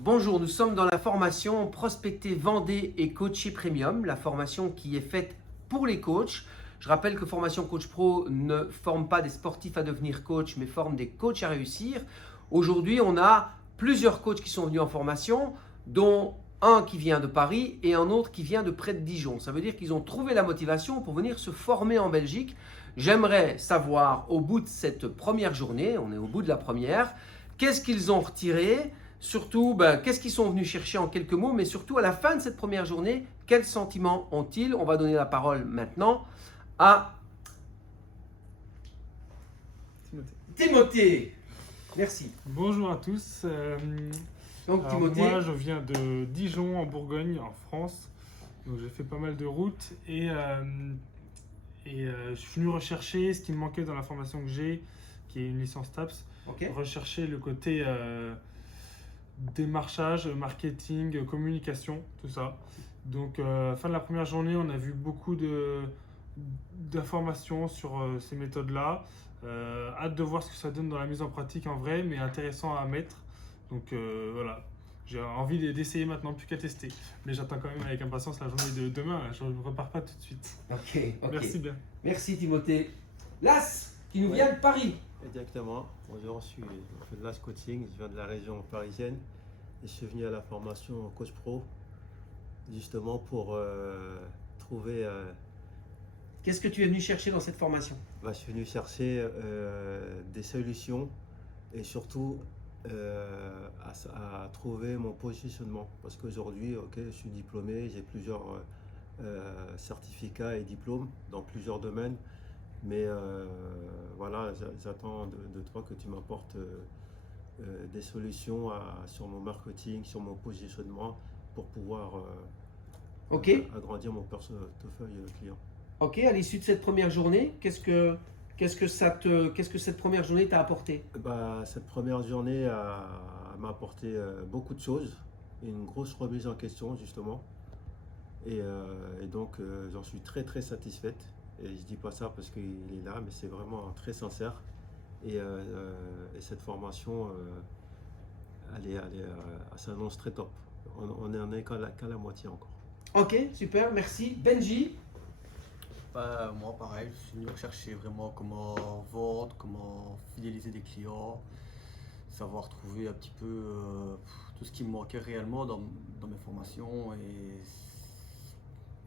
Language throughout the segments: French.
Bonjour, nous sommes dans la formation Prospecter, Vendez et Coacher Premium, la formation qui est faite pour les coachs. Je rappelle que Formation Coach Pro ne forme pas des sportifs à devenir coach, mais forme des coachs à réussir. Aujourd'hui, on a plusieurs coachs qui sont venus en formation, dont un qui vient de Paris et un autre qui vient de près de Dijon. Ça veut dire qu'ils ont trouvé la motivation pour venir se former en Belgique. J'aimerais savoir, au bout de cette première journée, on est au bout de la première, qu'est-ce qu'ils ont retiré? Surtout, qu'est-ce qu'ils sont venus chercher en quelques mots, mais surtout à la fin de cette première journée, quels sentiments ont-ils? On va donner la parole maintenant à Timothée. Merci. Bonjour à tous. Donc Alors, Timothée, moi, je viens de Dijon, en Bourgogne, en France. Donc, j'ai fait pas mal de routes et je suis venu rechercher ce qui me manquait dans la formation que j'ai, qui est une licence TAPS. ok. Rechercher le côté démarchage, marketing, communication, tout ça. Donc, fin de la première journée, on a vu beaucoup d'informations sur ces méthodes-là. Hâte de voir ce que ça donne dans la mise en pratique en vrai, mais intéressant à mettre. Donc voilà, j'ai envie d'essayer maintenant, plus qu'à tester. Mais j'attends quand même avec impatience la journée de demain. Je ne repars pas tout de suite. Ok. Merci bien. Merci Timothée. Las, qui nous vient de Paris. Exactement. Bonjour, je fais de l'AS Coaching, je viens de la région parisienne et je suis venu à la formation Coach Pro justement pour trouver. Qu'est-ce que tu es venu chercher dans cette formation? Je suis venu chercher des solutions et surtout à trouver mon positionnement parce qu'aujourd'hui, je suis diplômé, j'ai plusieurs certificats et diplômes dans plusieurs domaines. Mais voilà, j'attends de toi que tu m'apportes des solutions sur mon marketing, sur mon positionnement pour pouvoir Ok. agrandir mon portefeuille client. Ok, à l'issue de cette première journée, qu'est-ce que cette première journée t'a apporté? Cette première journée m'a apporté beaucoup de choses, une grosse remise en question justement. Et donc j'en suis très très satisfaite. Et je dis pas ça parce qu'il est là, mais c'est vraiment très sincère. Et cette formation, elle s'annonce très top. On n'en est qu'à la moitié encore. Ok, super, merci. Benji? Moi, pareil, je suis venu rechercher vraiment comment vendre, comment fidéliser des clients, savoir trouver un petit peu tout ce qui me manquait réellement dans mes formations.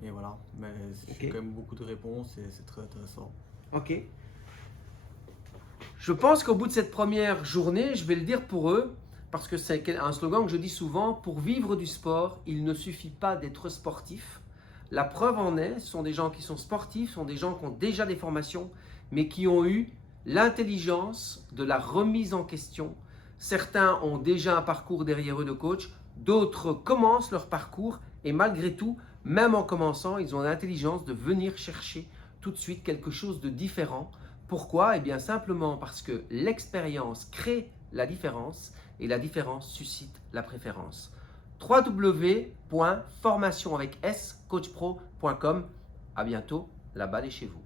Et voilà, mais j'ai Ok. quand même beaucoup de réponses et c'est très intéressant. Ok. Je pense qu'au bout de cette première journée, je vais le dire pour eux, parce que c'est un slogan que je dis souvent, pour vivre du sport, il ne suffit pas d'être sportif. La preuve en est, ce sont des gens qui sont sportifs, ce sont des gens qui ont déjà des formations, mais qui ont eu l'intelligence de la remise en question. Certains ont déjà un parcours derrière eux de coach, d'autres commencent leur parcours et malgré tout, même en commençant, ils ont l'intelligence de venir chercher tout de suite quelque chose de différent. Pourquoi? Eh bien simplement parce que l'expérience crée la différence et la différence suscite la préférence. www.formationavecScoachpro.com. À bientôt, la balle est chez vous.